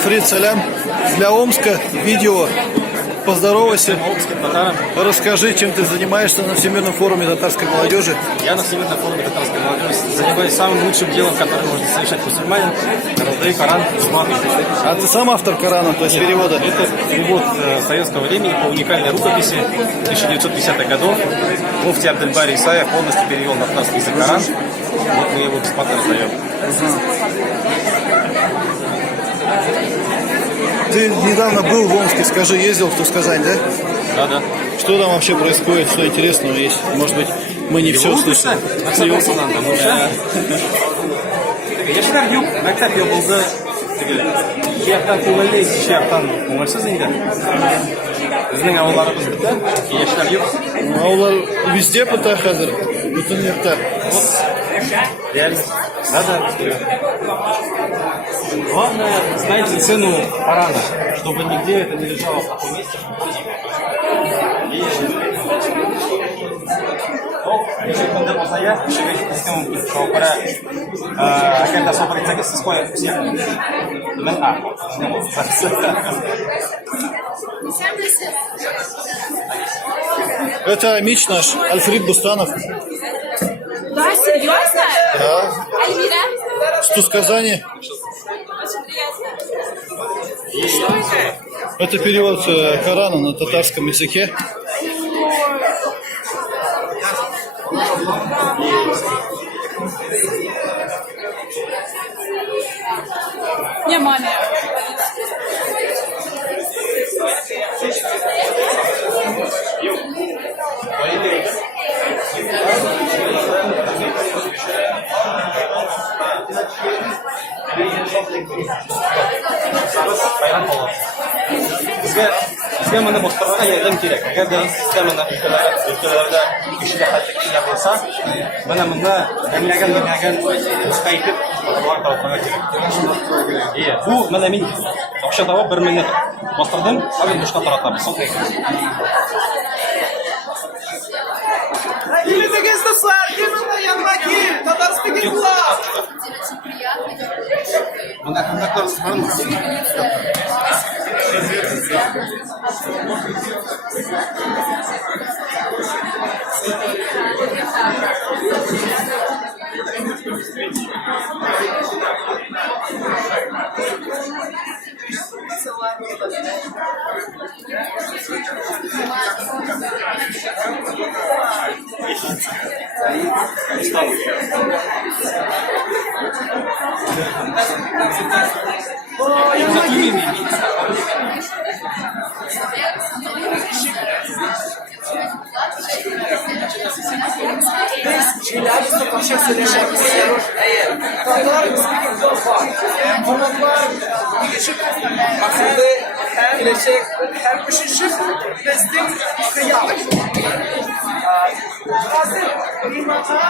Альфред, салям. Для Омска видео. Поздоровайся. Расскажи, чем ты занимаешься на Всемирном форуме татарской молодежи. Я на Всемирном форуме татарской молодежи занимаюсь самым лучшим делом, которое может совершать мусульманин. Раздаю Коран. А ты сам автор Корана, то есть перевода? Это перевод советского времени по уникальной рукописи 1950-х годов. Муфти Абдельбари Исаев полностью перевел на татарский язык Коран. Вот мы его бесплатно раздаем. Ты недавно был в Омске, скажи, ездил в Тусказань, да? Да. Что там вообще происходит, что интересного есть? Может быть, мы не все слышали. Яшьләр юк, мәктәп ябылды. Кияптан күңелле, кияптан күңелсез инде. Безнең авылларыбыз бетә, яшьләр юк. Аулар везде пыта хәзер, бүтән йортта. Реально. Надо. Главное, знаете цену Корана, чтобы нигде это не лежало в таком месте. Bunda bo'lsa ya, o'sha sistem ko'ra agarda so'p etsangiz siz qo'yasiz. Men Это Мич наш, Альфред Бустанов. Да, серьезно? Да. Альмира? С Тусказани. Очень приятно. Это перевод Корана на татарском языке. Не, маме. Bizga mana boshqalarga yordam kerak. Agarda sizda mana ülkelarda kuchli harakatlar kishlar bo'lsa, mana bunda yangagan qaytib ular tarafga kerak. Bu mana men o'sha tavop 1 minut bostirdim, hozir boshqa taratamiz. Елизавета Сергеевна, я Вагим, татарский класс. Bunda kontaktorsiz bormi? Челябинском вообще совершенно Tatar speaking so far. Konuklar gelişip maksadı gelecek her pişişip destek kıyamet. Hazır limata